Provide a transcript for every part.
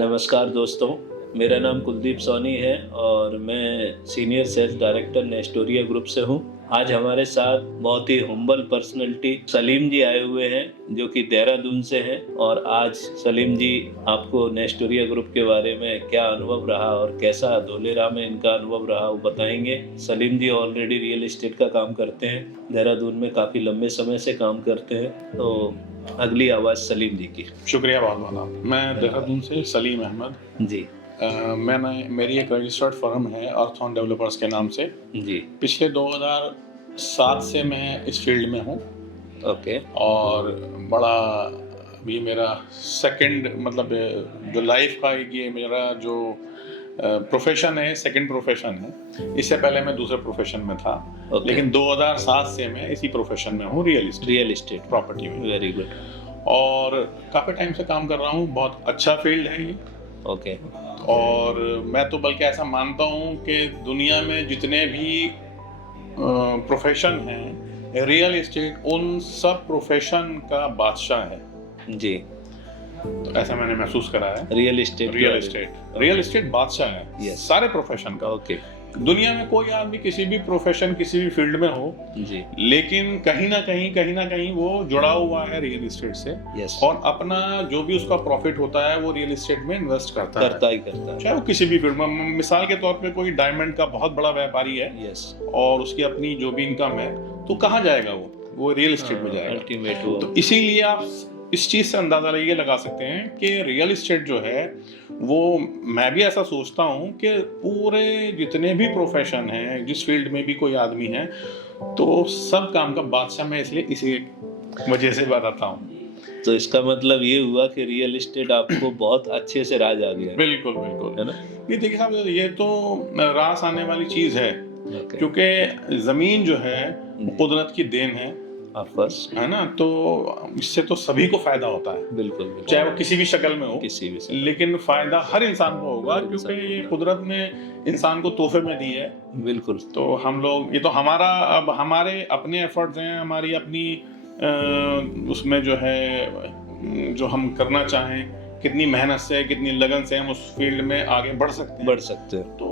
नमस्कार दोस्तों, मेरा नाम कुलदीप सोनी है और मैं सीनियर सेल्स डायरेक्टर नेस्टोरिया ग्रुप से हूँ। आज हमारे साथ बहुत ही हम्बल पर्सनैलिटी सलीम जी आए हुए हैं जो कि देहरादून से हैं। और आज सलीम जी आपको नेस्टोरिया ग्रुप के बारे में क्या अनुभव रहा और कैसा धोलेरा में इनका अनुभव रहा वो बताएंगे। सलीम जी ऑलरेडी रियल एस्टेट का काम करते हैं, देहरादून में काफ़ी लंबे समय से काम करते हैं। तो अगली आवाज़ सलीम जी की। शुक्रिया बहुत बहुत। मैं देहरादून से सलीम अहमद जी। मेरी एक रजिस्टर्ड फर्म है अर्थऑन डेवलपर्स के नाम से। जी। पिछले 2007 से मैं इस फील्ड में हूँ। ओके। और बड़ा भी मेरा सेकंड जो लाइफ का ये मेरा जो प्रोफेशन है, सेकंड प्रोफेशन है। इससे पहले मैं दूसरे प्रोफेशन में था। लेकिन 2007 से मैं इसी प्रोफेशन में हूँ, रियल एस्टेट प्रॉपर्टी में। Very good. और काफ़ी टाइम से काम कर रहा हूँ। बहुत अच्छा फील्ड है ये। ओके। और मैं तो बल्कि ऐसा मानता हूँ कि दुनिया में जितने भी प्रोफेशन हैं, रियल एस्टेट उन सब प्रोफेशन का बादशाह है। जी। तो ऐसा मैंने महसूस करा है। रियल एस्टेट बादशाह है। Yes. सारे प्रोफेशन का। ओके। दुनिया में कोई आदमी किसी भी प्रोफेशन किसी भी फील्ड में हो, जी, लेकिन कहीं ना कहीं वो जुड़ा हुआ है रियल एस्टेट से। यस। और अपना जो भी उसका प्रॉफिट होता है वो रियल एस्टेट में इन्वेस्ट करता है। करता चाहे वो किसी भी फील्ड में। मिसाल के तौर पे कोई डायमंड का बहुत बड़ा व्यापारी है, यस, और उसकी अपनी जो भी इनकम है, तो कहाँ जाएगा वो रियल एस्टेट में जाएगा। अल्टीमेट। तो इसीलिए आप इस चीज से अंदाजा ये लगा सकते हैं कि रियल एस्टेट जो है वो, मैं भी ऐसा सोचता हूँ कि पूरे जितने भी प्रोफेशन हैं, जिस फील्ड में भी कोई आदमी है, तो सब काम का बादशाह मैं इसलिए इसी वजह से बताता हूँ। तो इसका मतलब ये हुआ कि रियल एस्टेट आपको बहुत अच्छे से राज आ गया। बिल्कुल है ना। ये देखिए साहब, ये तो रास आने वाली चीज है। Okay. क्योंकि जमीन जो है कुदरत की देन है, है ना। तो इससे तो सभी को फायदा होता है। बिल्कुल। चाहे वो किसी भी शक्ल में हो, लेकिन फायदा हर इंसान को होगा, क्योंकि ये कुदरत ने इंसान को तोहफे में दी है। बिल्कुल। तो हम लोग, ये तो हमारे अपने एफर्ट्स हैं, हमारी अपनी उसमें जो है, जो हम करना चाहें, कितनी मेहनत से, कितनी लगन से हम उस फील्ड में आगे बढ़ सकते हैं। तो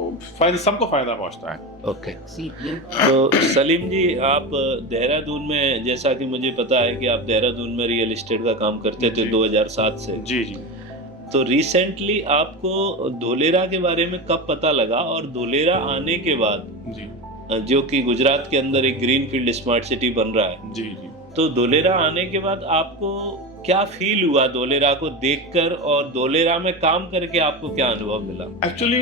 सबको फायदा पहुंचता है। ओके। तो सलीम जी, आप देहरादून में, जैसा कि मुझे पता है कि आप देहरादून में रियल एस्टेट का काम करते थे 2007 से। जी। तो रिसेंटली आपको धोलेरा के बारे में कब पता लगा, और धोलेरा आने के बाद जी, जो कि गुजरात के अंदर एक ग्रीन फील्ड स्मार्ट सिटी बन रहा है, जी, तो धोलेरा आने के बाद आपको क्या फील हुआ धोलेरा को देखकर, और धोलेरा में काम करके आपको क्या अनुभव मिला? एक्चुअली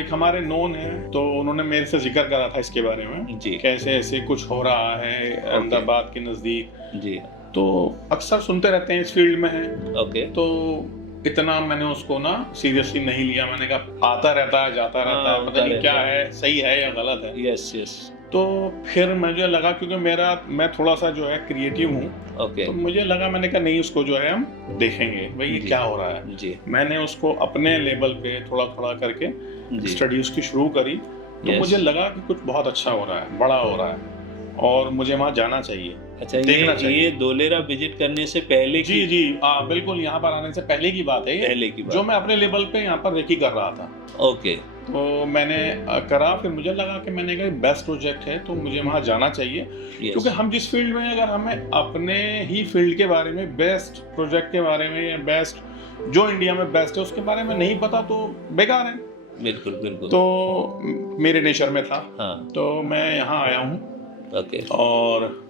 एक हमारे नोन है, तो उन्होंने मेरे से जिक्र करा था इसके बारे में। जी। कैसे ऐसे कुछ हो रहा है अहमदाबाद के नजदीक। जी। तो अक्सर सुनते रहते हैं, इस फील्ड में है। ओके। तो इतना मैंने उसको ना सीरियसली नहीं लिया। मैंने कहा आता रहता है, जाता रहता है, पता नहीं क्या है, सही है या गलत है। यस। तो फिर मुझे लगा, क्योंकि मैं थोड़ा सा जो है क्रिएटिव हूँ। ओके। तो मुझे लगा, मैंने कहा नहीं, उसको जो है हम देखेंगे भाई ये क्या हो रहा है। जी। मैंने उसको अपने लेवल पे थोड़ा करके स्टडी उसकी शुरू करी। तो मुझे लगा कि कुछ बहुत अच्छा हो रहा है, बड़ा हो रहा है, और मुझे वहाँ जाना चाहिए। अच्छा, ये धोलेरा विजिट करने से पहले जी बिल्कुल, यहाँ पर आने से पहले की बात है। जो मैं अपने लेवल पे यहाँ पर रेकी कर रहा था। ओके। तो मैंने करा, फिर मुझे लगा कि मैंने कहा बेस्ट प्रोजेक्ट है, तो मुझे वहाँ जाना चाहिए। क्योंकि हम जिस फील्ड में, अगर हमें अपने ही फील्ड के बारे में, बेस्ट प्रोजेक्ट के बारे में, या बेस्ट जो इंडिया में बेस्ट है उसके बारे में नहीं पता, तो बेकार है। बिल्कुल। तो मेरे नेचर में था। हाँ। तो मैं यहाँ आया हूँ। ओके। और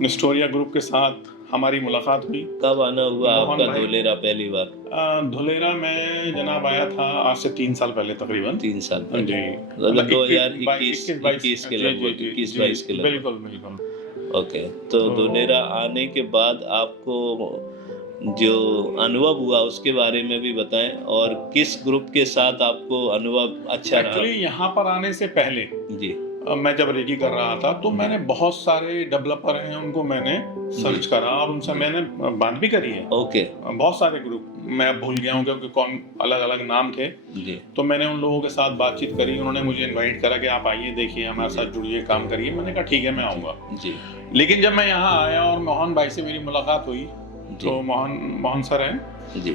नेस्टोरिया ग्रुप के साथ हमारी मुलाकात हुई। कब आना हुआ आपका धोलेरा पहली बार? धोलेरा में जनाब आया था आज से 3 साल पहले, तकरीबन 3 साल पहले। जी, मतलब 2021 के लगभग, 21-22 के लगभग। बिल्कुल। ओके। तो धोलेरा आने के बाद आपको जो अनुभव हुआ उसके बारे में भी बताएं, और किस ग्रुप के साथ आपको अनुभव अच्छा रहा? एक्चुअली यहाँ पर आने से पहले जी, मैं जब रेकी कर रहा था, तो मैंने बहुत सारे डेवलपर हैं उनको मैंने सर्च करा, और उनसे मैंने बात भी करी है। ओके। बहुत सारे ग्रुप, मैं भूल गया हूँ क्योंकि कौन अलग अलग नाम थे। जी। तो मैंने उन लोगों के साथ बातचीत करी, उन्होंने मुझे इनवाइट करा कि आप आइए, देखिए, हमारे साथ जुड़िए, काम करिए। मैंने कहा ठीक है, मैं आऊँगा। जी। लेकिन जब मैं यहाँ आया और मोहन भाई से मेरी मुलाकात हुई, तो मोहन सर हैं, जी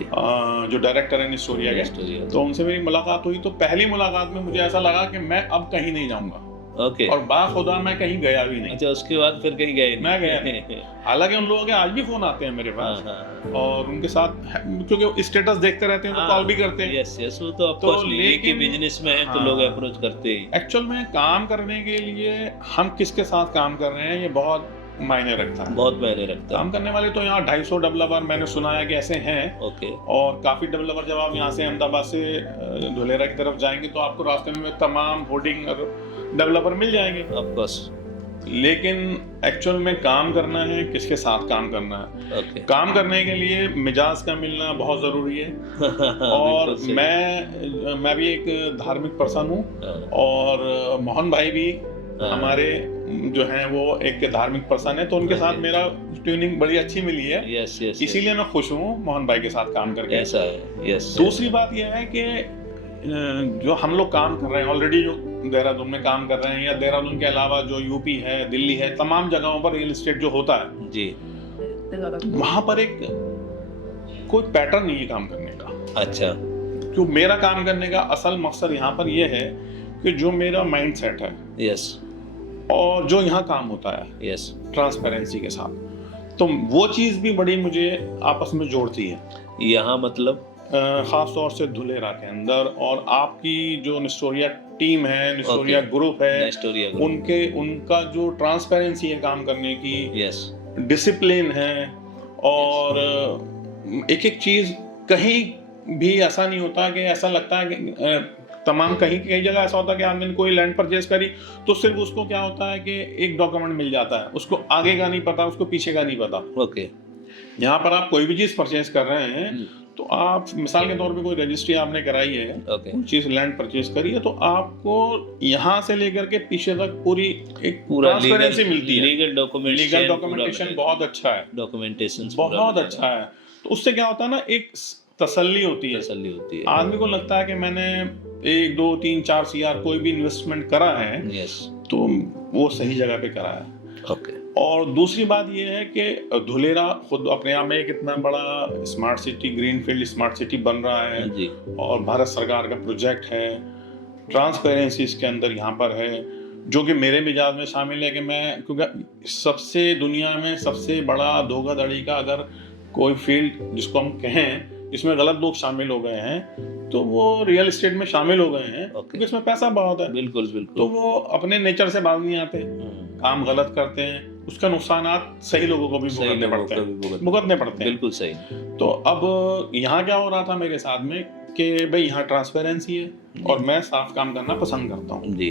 जो डायरेक्टर है नेस्टोरिया के, स्टोरी तो उनसे मेरी मुलाकात हुई। तो पहली मुलाकात में मुझे ऐसा लगा कि मैं अब कहीं नहीं जाऊंगा, ओके। और बाखुदा मैं कहीं गया भी नहीं। अच्छा, उसके बाद फिर कहीं गए मैं गया नहीं। हालांकि उन लोगों के आज भी फोन आते हैं मेरे पास, और उनके साथ क्योंकि स्टेटस देखते रहते हैं तो कॉल भी करते हैं। यस यस, वो तो ऑफ तो कोर्स एक ही बिजनेस में है तो लोग अप्रोच करते ही। एक्चुअल में काम करने के लिए हम किसके साथ काम कर रहे हैं ये बहुत मायने रखता है, बहुत मायने रखता है। काम करने वाले तो यहाँ 250 डेवलपर मैंने सुना है कि ऐसे हैं। ओके। और काफी डेवलपर जब आप यहाँ से अहमदाबाद से धुलेरा की तरफ जाएंगे तो आपको रास्ते में तमाम होर्डिंग और डेवलपर मिल जाएंगे, ऑफ कोर्स। लेकिन एक्चुअल में काम करना है किसके साथ काम करना है। ओके। काम करने के लिए मिजाज का मिलना बहुत जरूरी है। और मैं भी एक धार्मिक पर्सन हूँ, और मोहन भाई भी हमारे जो हैं वो एक धार्मिक पर्सन है, तो उनके साथ मेरा ट्यूनिंग बड़ी अच्छी मिली है। यस यस, इसीलिए मैं खुश हूँ मोहन भाई के साथ काम करके। ऐसा है। यस। दूसरी बात यह है कि जो हम लोग काम कर रहे हैं ऑलरेडी, जो देहरादून में काम कर रहे हैं, या देहरादून के अलावा जो यूपी है, दिल्ली है, तमाम जगहों पर रियल एस्टेट जो होता है जी, वहां पर एक कोई पैटर्न नहीं है काम करने का। अच्छा। क्यों? मेरा काम करने का असल मकसद यहाँ पर यह है कि जो मेरा माइंड सेट है, यस, और जो यहाँ काम होता है, यस, ट्रांसपेरेंसी के साथ, तो वो चीज भी बड़ी मुझे आपस में जोड़ती है। यहाँ मतलब खास तौर से धुलेरा के अंदर, और आपकी जो नेस्टोरिया टीम है, नेस्टोरिया ग्रुप है, नेस्टोरिया ग्रुप, उनका जो ट्रांसपेरेंसी है काम करने की, यस, डिसिप्लिन है, और एक एक चीज कहीं भी ऐसा नहीं होता कि ऐसा लगता है कि तमाम कहीं कई जगह ऐसा होता है कि आदमी ने कोई लैंड परचेज करी तो सिर्फ उसको क्या होता है कि एक डॉक्यूमेंट मिल जाता है, उसको आगे का नहीं पता, उसको पीछे का नहीं पता। ओके। यहाँ पर आप कोई भी चीज परचेज कर रहे हैं तो आप मिसाल के तौर पे कोई रजिस्ट्री आपने कराई है, कोई चीज लैंड परचेज करी है, तो आपको यहाँ से लेकर के पीछे तक पूरी एक ट्रांसपेरेंसी मिलती है। लीगल डॉक्यूमेंटेशन बहुत अच्छा है, डॉक्यूमेंटेशन बहुत अच्छा है। तो उससे क्या होता है ना, एक तसल्ली होती है। आदमी को लगता है कि मैंने 1 2 3 4 CR कोई भी इन्वेस्टमेंट करा है, तो वो सही जगह पे करा है। ओके। और दूसरी बात ये है कि धुलेरा खुद अपने आप में एक इतना बड़ा smart city, greenfield smart city बन रहा है जी, और भारत सरकार का प्रोजेक्ट है, ट्रांसपेरेंसी इसके अंदर यहाँ पर है, जो कि मेरे मिजाज में शामिल है कि मैं, क्योंकि सबसे दुनिया में सबसे बड़ा धोखाधड़ी का अगर कोई फील्ड जिसको हम कहें इसमें गलत लोग शामिल हो गए हैं तो वो रियल एस्टेट में शामिल हो गए हैं, क्योंकि इसमें पैसा बहुत है। बिल्कुल बिल्कुल। तो वो अपने नेचर से बाज नहीं आते, काम गलत करते हैं, उसका नुकसानात सही लोगों को भी भुगतने पड़ते हैं। बिल्कुल सही। तो अब यहाँ क्या हो रहा था मेरे साथ में कि भाई यहाँ ट्रांसपेरेंसी है और मैं साफ काम करना पसंद करता हूँ जी।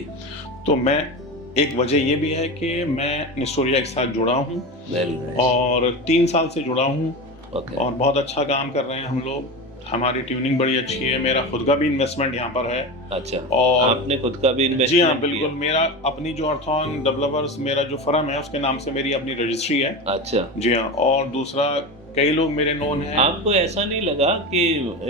तो मैं, एक वजह ये भी है कि मैं नेस्टोरिया के साथ जुड़ा हूँ और 3 साल से जुड़ा हूँ और बहुत अच्छा काम कर रहे हैं हम लोग। हमारी ट्यूनिंग बड़ी अच्छी है, मेरा खुद का भी इन्वेस्टमेंट यहाँ पर है। अच्छा, और आपने खुद का भी इन्वेस्टमेंट? जी हाँ, बिल्कुल। मेरा अपनी जो अर्थॉन डेवलपर्स मेरा जो फर्म है उसके नाम से मेरी अपनी रजिस्ट्री है। अच्छा, जी हाँ। और दूसरा, कई लोग मेरे नोन हैं। आपको ऐसा नहीं लगा कि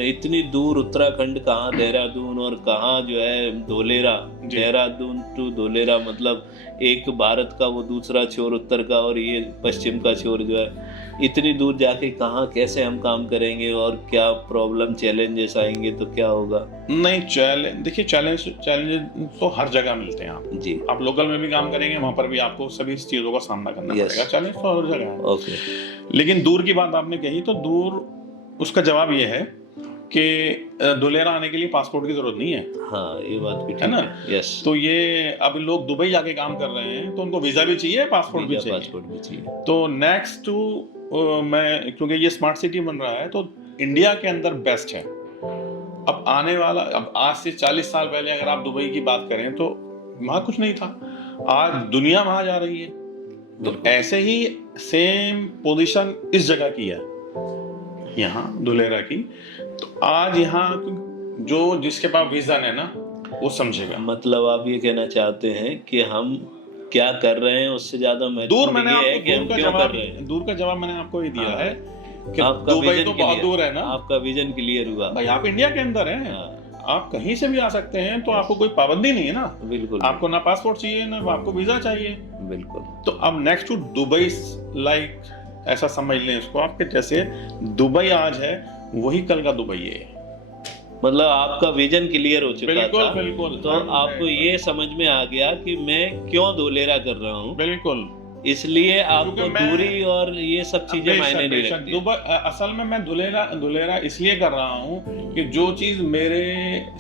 इतनी दूर उत्तराखंड, कहाँ देहरादून और कहाँ जो है धोलेरा, देहरादून टू धोलेरा, मतलब एक भारत का वो दूसरा छोर उत्तर का और ये पश्चिम का छोर जो है, इतनी दूर जाके कहाँ कैसे हम काम करेंगे और क्या प्रॉब्लम चैलेंजेस आएंगे तो क्या होगा? नहीं, देखिए चैलेंज तो हर जगह मिलते हैं आप जी। आप लोकल में भी काम करेंगे वहाँ पर भी आपको सभी चीज़ों का सामना करना पड़ेगा। चैलेंज तो हर जगह है। ओके। लेकिन दूर की बात आपने कही तो दूर, उसका जवाब ये है कि धुलेरा आने के लिए पासपोर्ट की जरूरत नहीं है। हाँ, ये बात भी है ना। यस। तो ये अब लोग दुबई जाके काम कर रहे हैं तो उनको वीजा भी चाहिए, पासपोर्ट भी चाहिए। तो नेक्स्ट टू मैं, क्योंकि ये स्मार्ट सिटी बन रहा है तो इंडिया के अंदर बेस्ट है। अब आने वाला, अब आज से 40 साल पहले अगर आप दुबई की बात करें तो वहां कुछ नहीं था, आज दुनिया वहां जा रही है। तो ऐसे ही सेम पोजीशन इस जगह की है यहाँ धुलेरा की। तो आज यहाँ जो जिसके पास वीजा है ना वो समझेगा। मतलब आप ये कहना चाहते हैं कि हम क्या कर रहे हैं उससे ज्यादा दूर मैंने दूर का जवाब मैंने आपको ये दिया है कि दुबई तो बहुत दूर है ना। आपका विजन क्लियर हुआ भाई, आप इंडिया के अंदर हैं। आप कहीं से भी आ सकते हैं, तो आपको कोई पाबंदी नहीं है ना। बिल्कुल। आपको ना पासपोर्ट चाहिए ना आपको वीजा चाहिए। बिल्कुल। तो अब नेक्स्ट टू दुबई, लाइक ऐसा समझ लें इसको आपके, जैसे दुबई आज है वही कल का दुबई है। मतलब आपका विजन क्लियर हो चुका बिल्कुल था, बिल्कुल। तो आपको ये समझ में आ गया कि मैं क्यों धोलेरा कर रहा हूँ, बिल्कुल, इसलिए आपको क्योंकि मैं दूरी और ये सब चीजें बेशक मायने नहीं बेशक रखती। दुबई असल में मैं धुलेरा इसलिए कर रहा हूँ कि जो चीज मेरे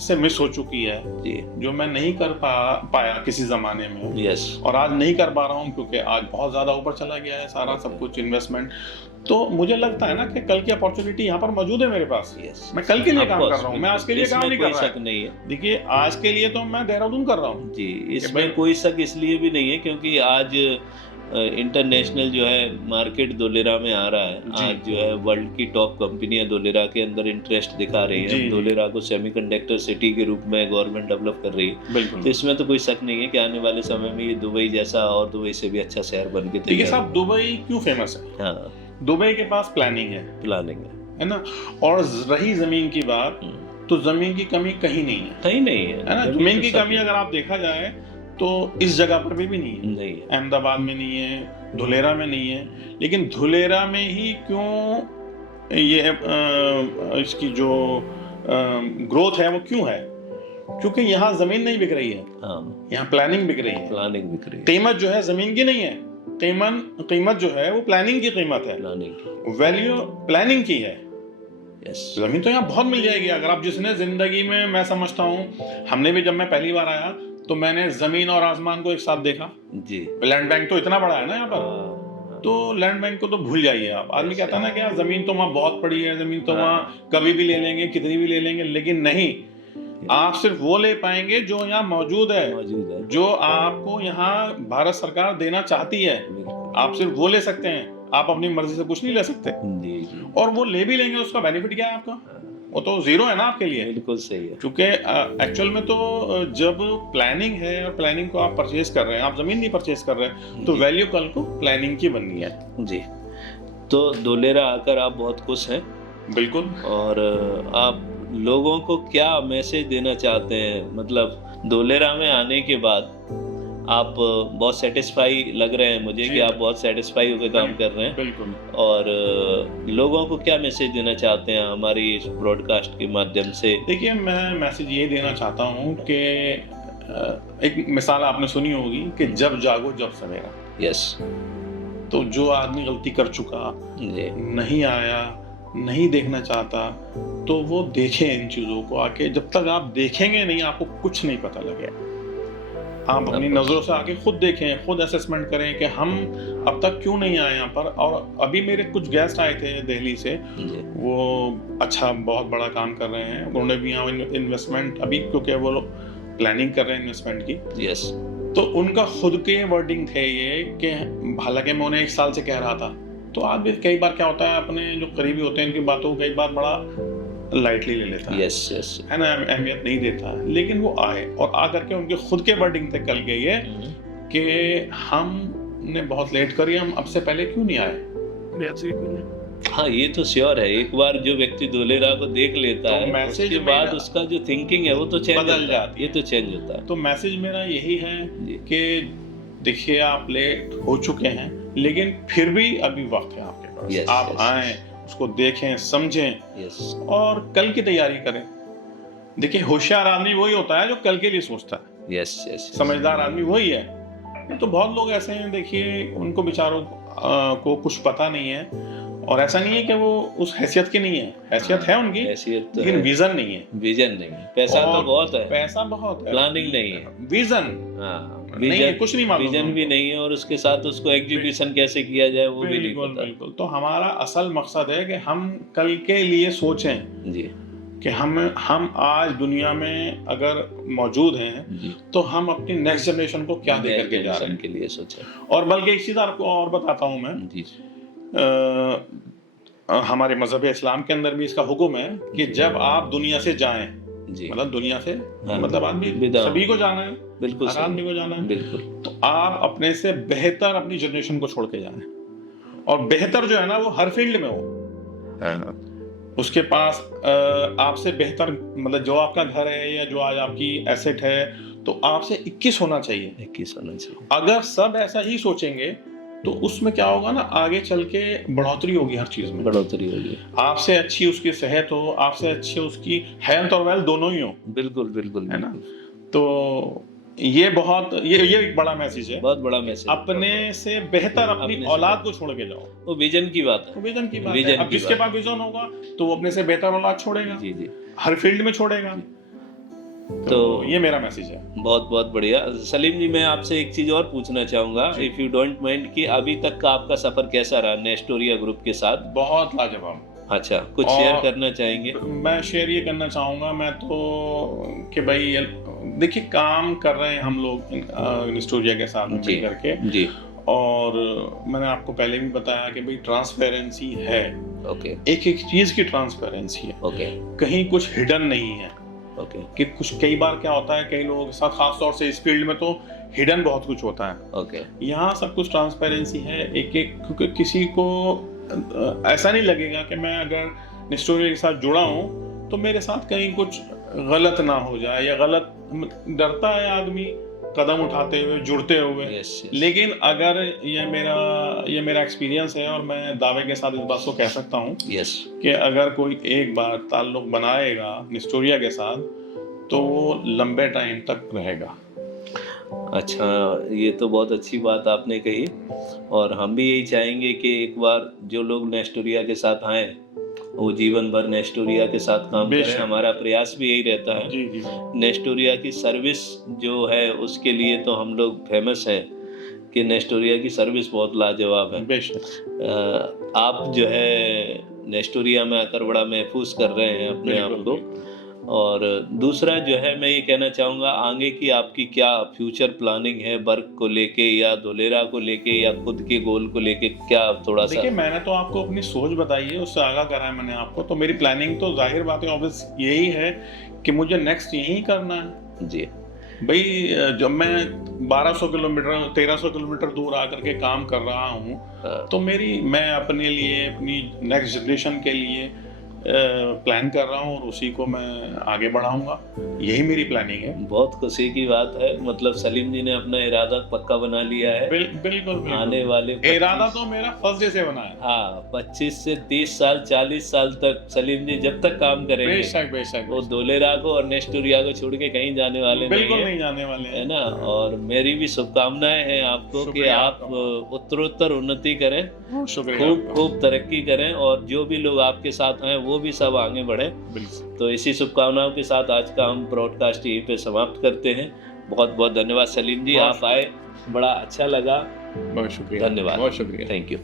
से मिस हो चुकी है, जी, जो मैं नहीं कर पाया किसी जमाने में, यस, और आज नहीं कर पा रहा हूँ क्योंकि आज बहुत ज्यादा ऊपर चला गया है सारा सब कुछ इन्वेस्टमेंट। तो मुझे लगता है ना कि कल की अपॉर्चुनिटी यहाँ पर मौजूद है मेरे पास। यस, मैं कल के लिए काम कर रहा हूँ, मैं आज के लिए काम नहीं कर रहा शक नहीं है। देखिए आज के लिए तो मैं देहरादून कर रहा हूँ जी, इसमें कोई शक इसलिए भी नहीं है क्योंकि आज इंटरनेशनल जो है मार्केट धोलेरा में आ रहा है। आज जो है वर्ल्ड की टॉप कंपनियां धोलेरा के अंदर इंटरेस्ट दिखा रही है। धोलेरा को सेमीकंडक्टर सिटी के रूप में गवर्नमेंट डेवलप कर रही है। तो इसमें तो कोई शक नहीं है कि आने वाले समय में ये दुबई जैसा और दुबई से भी अच्छा शहर बन के देखिए साहब, दुबई क्यों फेमस है? हाँ, दुबई के पास प्लानिंग है ना, और रही जमीन की बात, तो जमीन की कमी कहीं नहीं है ना। जमीन की कमी अगर आप देखा जाए तो इस जगह पर भी नहीं है। अहमदाबाद में नहीं है, धुलेरा में नहीं है, लेकिन धुलेरा में ही क्यों ये इसकी जो ग्रोथ है वो क्यों है? क्योंकि यहाँ जमीन नहीं बिक रही है, यहाँ प्लानिंग बिक रही है। कीमत जो है जमीन की नहीं है, कीमत जो है वो प्लानिंग की कीमत है, वैल्यू प्लानिंग की है। जमीन तो यहाँ बहुत मिल जाएगी अगर आप, जिसने जिंदगी में, मैं समझता हूँ हमने भी, जब मैं पहली बार आया तो मैंने जमीन और आसमान को एक साथ देखा जी। लैंड बैंक तो इतना बड़ा है ना यहाँ पर, तो लैंड बैंक को तो भूल जाइए आप। आदमी कहता है ना कि यार जमीन तो वहाँ बहुत पड़ी है, जमीन तो वहाँ कभी भी ले लेंगे, कितनी भी ले लेंगे, लेकिन नहीं, आप सिर्फ वो ले पाएंगे जो यहाँ मौजूद है, जो आपको यहाँ भारत सरकार देना चाहती है। आप सिर्फ वो ले सकते हैं, आप अपनी मर्जी से कुछ नहीं ले सकते। और वो ले भी लेंगे, उसका बेनिफिट क्या है आपका? वो तो जीरो है ना आपके लिए। बिल्कुल सही है, क्योंकि एक्चुअल में तो जब प्लानिंग है और प्लानिंग को आप परचेज कर रहे हैं, आप जमीन नहीं परचेज कर रहे हैं, तो वैल्यू कल को प्लानिंग की बननी है जी। तो धोलेरा आकर आप बहुत खुश हैं? बिल्कुल। और आप लोगों को क्या मैसेज देना चाहते हैं? मतलब धोलेरा में आने के बाद आप बहुत सेटिस्फाई लग रहे हैं मुझे कि आप बहुत सेटिस्फाई होकर काम कर रहे हैं। बिल्कुल। और लोगों को क्या मैसेज देना चाहते हैं हमारी इस ब्रॉडकास्ट के माध्यम से? देखिए, मैं मैसेज ये देना चाहता हूँ कि एक मिसाल आपने सुनी होगी कि जब जागो जब सवेरा। यस। तो जो आदमी गलती कर चुका, नहीं आया, नहीं देखना चाहता, तो वो देखें इन चीज़ों को आके। जब तक आप देखेंगे नहीं, आपको कुछ नहीं पता लगेगा। आप अपनी नज़रों से आके खुद देखें, खुद असेसमेंट करें कि हम अब तक क्यों नहीं आए यहाँ पर। और अभी मेरे कुछ गेस्ट आए थे दिल्ली से, वो अच्छा बहुत बड़ा काम कर रहे हैं, उन्होंने भी यहाँ इन्वेस्टमेंट अभी, क्योंकि वो लोग प्लानिंग कर रहे हैं इन्वेस्टमेंट की। यस। तो उनका खुद के वर्डिंग थे ये कि हालांकि मैं उन्हें 1 साल से कह रहा था, तो आज भी कई बार क्या होता है, अपने जो करीबी होते हैं इनकी बातों को कई बार बड़ा लाइटली ले लेता है। यस यस, है ना, अहमियत नहीं देता है। लेकिन वो आए और आकर के उनके खुद के वर्डिंग थे कल के ये कि हमने बहुत लेट करी, हम अब से पहले क्यों नहीं आए। हाँ, ये तो श्योर है। एक बार जो व्यक्ति धोलेरा को देख लेता तो है, उसके बाद उसका जो थिंकिंग है वो तो चेंज बदल जाती है। ये तो चेंज होता है। तो मैसेज मेरा यही है कि देखिए, आप लेट हो चुके हैं, लेकिन फिर भी अभी वक्त है आपके पास। आप आए, उसको देखें, समझें और कल की तैयारी करें। देखिए, होशियार आदमी वही होता है जो कल के लिए सोचता है। यस यस, समझदार आदमी वही है। तो बहुत लोग ऐसे हैं, देखिए, उनको बेचारों को कुछ पता नहीं है। और ऐसा नहीं है कि वो उस हैसियत की नहीं है, हैसियत है उनकी, हैसियत लेकिन विजन नहीं है। विजन नहीं है। पैसा तो बहुत है, पैसा बहुत है, प्लानिंग नहीं है, विजन नहीं है, कुछ नहीं मालूम, विजन भी नहीं है, और उसके साथ उसको एग्जीक्यूशन कैसे किया जाए वो भी नहीं पता। बिल्कुल। तो हमारा असल मकसद है कि हम कल के लिए सोचें जी, कि हम आज दुनिया में अगर मौजूद हैं तो हम अपनी नेक्स्ट जनरेशन को क्या दे करके जा रहे हैं, के लिए सोचें। और बल्कि एक चीज आपको और बताता हूँ मैं जी, हमारे मजहब इस्लाम के अंदर भी इसका हुक्म है कि जब आप दुनिया से जाएं, मतलब दुनिया से मतलब आदमी सभी को जाना है, बिल्कुल, हर आदमी को जाना है, बिल्कुल, तो आप अपने से बेहतर अपनी जनरेशन को छोड़ के जाएं। और बेहतर जो है ना, वो हर फील्ड में हो, उसके पास आपसे बेहतर, मतलब जो आपका घर है या जो आज आपकी एसेट है, तो आपसे 21 होना चाहिए। 21 होना चाहिए। अगर सब ऐसा ही सोचेंगे तो उसमें क्या होगा ना, आगे चल के बढ़ोतरी होगी हर चीज में। बढ़ोतरी होगी। आपसे अच्छी उसकी सेहत हो, आपसे अच्छी उसकी हेल्थ और वेल्थ दोनों ही हो, बिल्कुल बिल्कुल है ना। तो ये बहुत ये एक बड़ा मैसेज है। बहुत बड़ा मैसेज। अपने से बेहतर अपनी अपने से औलाद को छोड़ के जाओ। वो विजन की बात है। तो विजन की बात है। विजन अब की जिसके बात पास विजन होगा तो वो अपने से बेहतर औलाद छोड़ेगा, जी जी। हर फील्ड में छोड़ेगा। तो ये मेरा मैसेज है। बहुत बहुत बढ़िया। सलीम जी, मैं आपसे एक चीज और पूछना चाहूंगा, इफ यू डोंट माइंड, कि अभी तक का आपका सफर कैसा रहा नेस्टोरिया ग्रुप के साथ? बहुत लाजवाब। अच्छा, कुछ शेयर करना चाहेंगे? मैं शेयर ये करना चाहूँगा मैं तो कि भाई देखिए, काम कर रहे हैं हम लोग नेस्टोरिया के साथ मिल करके जी। और मैंने आपको पहले भी बताया कि भाई ट्रांसपेरेंसी है। ओके। एक एक चीज की ट्रांसपेरेंसी है। ओके। कहीं कुछ हिडन नहीं है। ओके। कि कुछ कई बार क्या होता है, कई लोगों के साथ, खास तौर से इस फील्ड में तो हिडन बहुत कुछ होता है। ओके। यहाँ सब कुछ ट्रांसपेरेंसी है। एक एक, क्योंकि किसी को ऐसा नहीं लगेगा कि मैं अगर नेस्टोरिया के साथ जुड़ा हूँ तो मेरे साथ कहीं कुछ गलत ना हो जाए, या गलत, डरता है आदमी कदम उठाते हुए, जुड़ते हुए। लेकिन अगर ये मेरा एक्सपीरियंस है और मैं दावे के साथ इस बात को कह सकता हूँ कि अगर कोई एक बार ताल्लुक बनाएगा नेस्टोरिया के साथ तो वो लंबे टाइम तक रहेगा। अच्छा, ये तो बहुत अच्छी बात आपने कही, और हम भी यही चाहेंगे कि एक बार जो लोग नेस्टोरिया के साथ आए वो जीवन भर नेस्टोरिया के साथ काम करें। हमारा प्रयास भी यही रहता है। जी जी। नेस्टोरिया की सर्विस जो है उसके लिए तो हम लोग फेमस है कि नेस्टोरिया की सर्विस बहुत लाजवाब है। आप जो है नेस्टोरिया में आकर बड़ा महफूज कर रहे हैं अपने आप को। और दूसरा जो है, मैं ये कहना चाहूँगा, आगे की आपकी क्या फ्यूचर प्लानिंग है, वर्क को लेके या धोलेरा को लेके या खुद के गोल को लेके, क्या थोड़ा सा? देखिए, मैंने तो आपको अपनी सोच बताई है, उससे आगाह करा है मैंने आपको। तो मेरी प्लानिंग तो जाहिर बात है, ऑब्वियस यही है कि मुझे नेक्स्ट यही करना है जी। भाई, जब मैं 1200 किलोमीटर 1300 किलोमीटर दूर आकर के काम कर रहा हूँ तो मैं अपने लिए, अपनी नेक्स्ट जनरेशन के लिए प्लान कर रहा हूँ और उसी को मैं आगे बढ़ाऊंगा। यही मेरी प्लानिंग है। बहुत खुशी की बात है, मतलब सलीम जी ने अपना इरादा पक्का बना लिया है। बिल्कुल। आने वाले इरादा तो मेरा फर्स्ट डे से बना है। हाँ, 25 से 30 साल 40 साल तक सलीम जी जब तक काम करेंगे, बेशक वो धोलेरा को और नेस्टोरिया को छोड़ के कहीं जाने वाले नहीं जाने वाले है ना। और मेरी भी शुभकामनाएं हैं आपको कि आप उत्तरोत्तर उन्नति करें, खूब तरक्की करें, और जो भी लोग आपके साथ हैं वो भी सब आगे बढ़े। तो इसी शुभकामनाओं के साथ आज का हम ब्रॉडकास्ट यहीं पे समाप्त करते हैं। बहुत बहुत धन्यवाद सलीम जी, आप आए, बड़ा अच्छा लगा। बहुत शुक्रिया। धन्यवाद। बहुत शुक्रिया। Thank you.